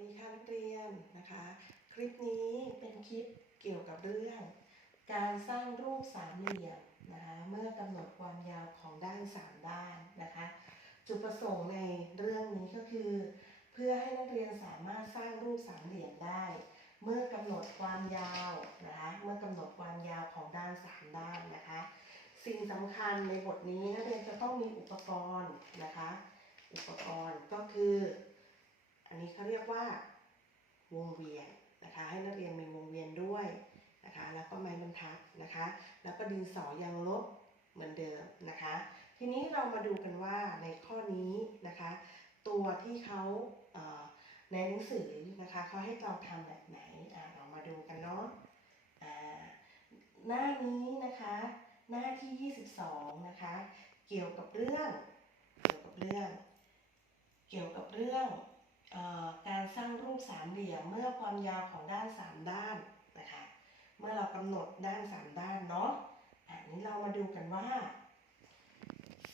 ดีค่ะนักเรียนนะคะ คลิปนี้เป็นคลิปเกี่ยวกับเรื่อง การสร้างรูปสามเหลี่ยมนะคะเมื่อกำหนดความยาวของด้านสามด้านนะคะ จุดประสงค์ในเรื่องนี้ก็คือ เพื่อให้นักเรียนสามารถสร้างรูปสามเหลี่ยมได้ เมื่อกำหนดความยาวนะคะเมื่อกำหนดความยาวของด้านสามด้านนะคะ สิ่งสำคัญในบทนี้นักเรียนจะต้องมีอุปกรณ์นะคะ อุปกรณ์ก็คือ อันนี้เขาเรียกว่าวงเวียนนะคะ ให้นักเรียนมีวงเวียนด้วยนะคะ แล้วก็ไม้บรรทัดนะคะ แล้วก็ดินสอยางลบเหมือนเดิมนะคะ ทีนี้เรามาดูกันว่าในข้อนี้นะคะ ตัวที่เขาเในหนังสือนะคะเขาให้เราทำแบบไหนอะเรามาดูกันเนาะอ่าหน้านี้นะคะ หน้าที่ 22 นะคะ เกี่ยวกับเรื่อง เกี่ยวกับเรื่อง เกี่ยวกับเรื่อง การสร้างรูปสามเหลี่ยมเมื่อความยาวของด้านสามด้านนะคะเมื่อเรากำหนดด้านสามด้านเนาะอันนี้เรามาดูกันว่า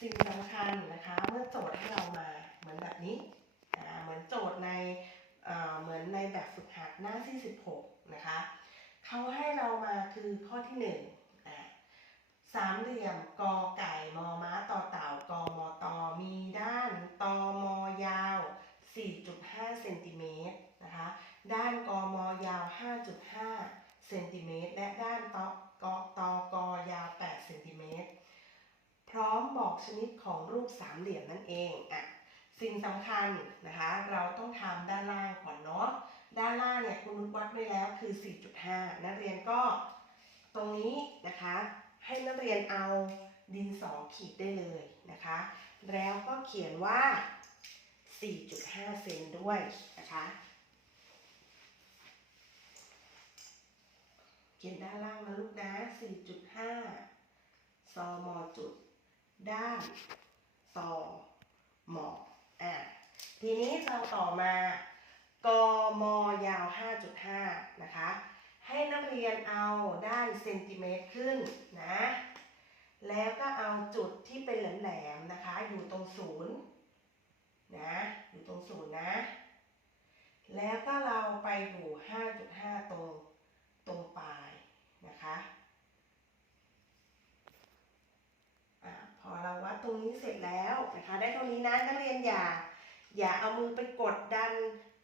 สิ่งสำคัญนะคะเมื่อโจทย์ให้เรามาเหมือนแบบนี้เหมือนโจทย์ในเหมือนในแบบฝึกหัดหน้าที่16นะคะเขาให้เรามาคือข้อที่1อ่าสามเหลี่ยมกอไก่มอม้าต่อเต่ากอมอตอมีด้านตอมอยาว 4.5เซนติเมตรนะคะ ด้านกมยาว 5.5เซนติเมตร และด้านตกตกยาว 8 เซนติเมตร พร้อมบอกชนิดของรูปสามเหลี่ยมนั่นเองอะสิ่งสำคัญนะคะ เราต้องทำด้านล่างก่อนเนาะ ด้านล่างเนี่ยคุณนุชวัดไว้แล้วคือ 4.5 นักเรียนก็ตรงนี้นะคะ ให้นักเรียนเอาดินสอขีดได้เลยนะคะ แล้วก็เขียนว่า 4.5 เซนด้วยนะคะเขียนด้านล่างนะลูกนะ 4.5 ซอมอจุด ด้านซอมออะทีนี้เราต่อมากมยาว 5.5 นะคะ ให้นักเรียนเอาด้านเซนติเมตรขึ้นนะ แล้วก็เอาจุดที่เป็นแหลมๆนะคะ อยู่ตรงศูนย์ นะอยู่ตรงศูนย์นะ แล้วก็เราไปอยู่5.5 ตรงตรงปลายนะคะอะพอเราวัดตรงนี้เสร็จแล้วนะคะได้เท่านี้นะนักเรียนอย่า อย่าเอามือไปกดดัน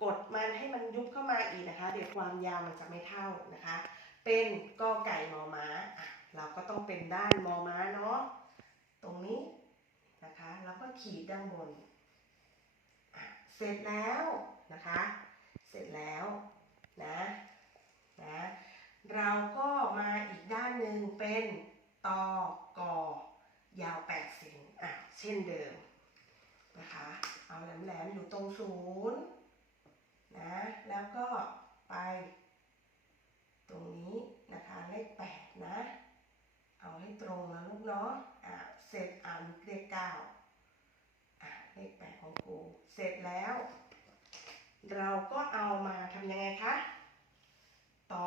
กดมันให้มันยุบเข้ามาอีกนะคะ เดี๋ยวความยาวมันจะไม่เท่านะคะ เป็นกอไก่มอม้าอะเราก็ต้องเป็นด้านมอม้าเนาะตรงนี้นะคะ แล้วก็ขีดด้านบน เสร็จแล้วนะคะ เสร็จแล้วนะนะเราก็มาอีกด้านหนึ่งเป็นตอกอยาว8เซนอะเช่นเดิมนะคะ เอาแหลมๆอยู่ตรงศูนย์นะแล้วก็ไป ตรงนี้นะคะเลขแปดนะ เอาให้ตรงนะลูกเนาะอะเสร็จอ่านเลขเก้า เลขแปดของครูเสร็จแล้ว เราก็เอามาทำยังไงคะ ต่อ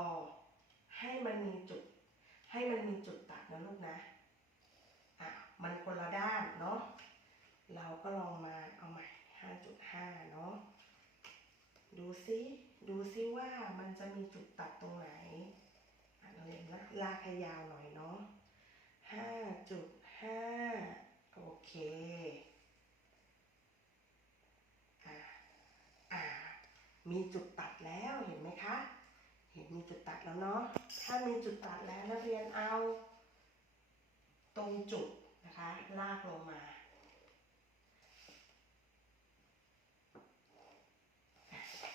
ให้มันมีจุด ให้มันมีจุดตัดนะลูกนะ อะ มันคนละด้านเนาะ เราก็ลองมาเอาใหม่5.5เนาะ ดูซิดูซิว่ามันจะมีจุดตัดตรงไหนอะเราเรียนลากลากให้ยาวหน่อยเนาะ5.5โอเค อะ อะ มีจุดตัดแล้วเห็นไหมคะ เห็นมีจุดตัดแล้วเนาะ ถ้ามีจุดตัดแล้วนักเรียนเอา ตรงจุดนะคะ ลากลงมา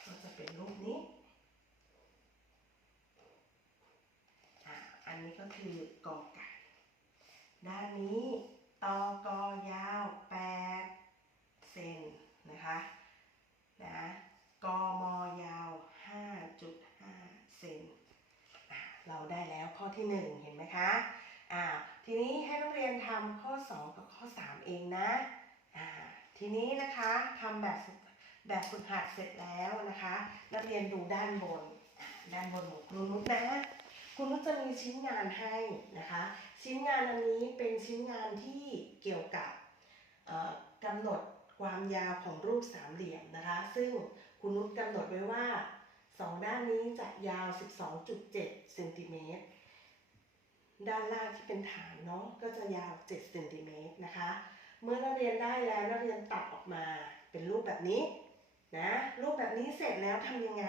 ก็จะเป็นรูปนี้อันนี้ก็คือกอไก่ ด้านนี้ตอกอยาว 8 เซนนะคะ นะ กมยาว 5.5 เซนเราได้แล้วข้อที่ 1 เห็นไหมคะอ่าทีนี้ให้นักเรียนทำข้อ 2 กับข้อ 3 เองนะอ่าทีนี้นะคะทำแบบฝึกแบบฝึกหัดเสร็จแล้วนะคะ นักเรียนดูด้านบน ด้านบนของครูนุชนะคุณนุชจะมีชิ้นงานให้นะคะ ชิ้นงานอันนี้เป็นชิ้นงานที่เกี่ยวกับกำหนด ความยาวของรูปสามเหลี่ยมนะคะ ซึ่งคุณนุชกำหนดไว้ว่าสองด้านนี้จะยาว 12.7เซนติเมตรด้านล่างที่เป็นฐานเนาะก็จะยาว7เซนติเมตรนะคะ เมื่อนักเรียนได้แล้วนักเรียนตัดออกมาเป็นรูปแบบนี้นะรูปแบบนี้เสร็จแล้วทำยังไง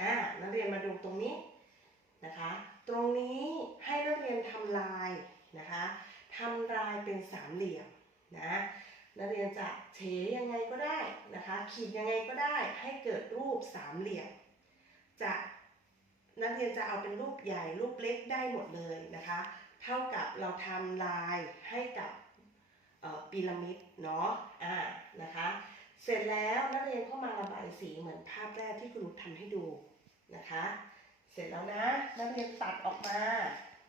อ่านักเรียนมาดูตรงนี้นะคะ ตรงนี้ให้นักเรียนทำลายนะคะทำลายเป็นสามเหลี่ยมนะ นักเรียนจะเฉยังไงก็ได้นะคะขีดยังไงก็ได้ให้เกิดรูปสามเหลี่ยมจะนักเรียนจะเอาเป็นรูปใหญ่รูปเล็กได้หมดเลยนะคะ เท่ากับเราทำลายให้กับเออพีระมิดเนาะอ่านะคะ เสร็จแล้วนักเรียนก็มาระบายสีเหมือนภาพแรกที่คุณครูทำให้ดูนะคะ เสร็จแล้วนะนักเรียนตัดออกมา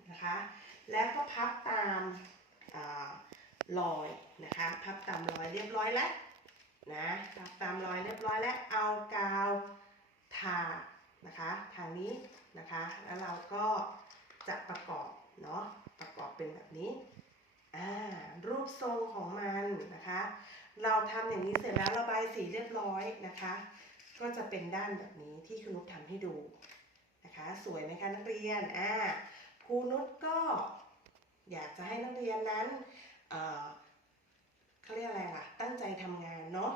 นะคะ แล้วก็พับตามอา รอยนะคะพับตามรอยเรียบร้อยแล้วนะพับตามรอยเรียบร้อยแล้วเอากาวทานะคะทางนี้นะคะ แล้วเราก็จะประกอบเนาะประกอบเป็นแบบนี้อ่ารูปทรงของมันนะคะ เราทำอย่างนี้เสร็จแล้วระบายสีเรียบร้อยนะคะ ก็จะเป็นด้านแบบนี้ที่คุณนุชทำให้ดูนะคะ สวยไหมคะนักเรียนอ่าครูนุชก็อยากจะให้นักเรียนนั้น เขาเรียกอะไรล่ะ ตั้งใจทำงานเนาะ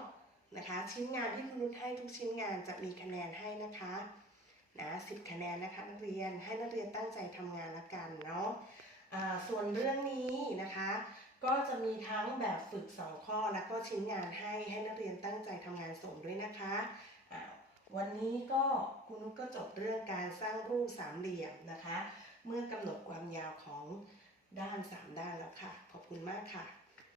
นะคะ ชิ้นงานที่คุณนุชให้ทุกชิ้นงานจะมีคะแนนให้นะคะนะสิบคะแนนนะคะนักเรียนให้นักเรียนตั้งใจทำงานละกันเนาะอ่าส่วนเรื่องนี้นะคะ ก็จะมีทั้งแบบฝึก 2 ข้อแล้วก็ชิ้นงานให้ให้นักเรียนตั้งใจทำงานส่งด้วยนะคะอ่าวันนี้ก็คุณนุชก็จบเรื่องการสร้างรูปสามเหลี่ยมนะคะ เมื่อกำหนดความยาวของ ด้าน 3 ด้านแล้วค่ะ ขอบคุณมากค่ะ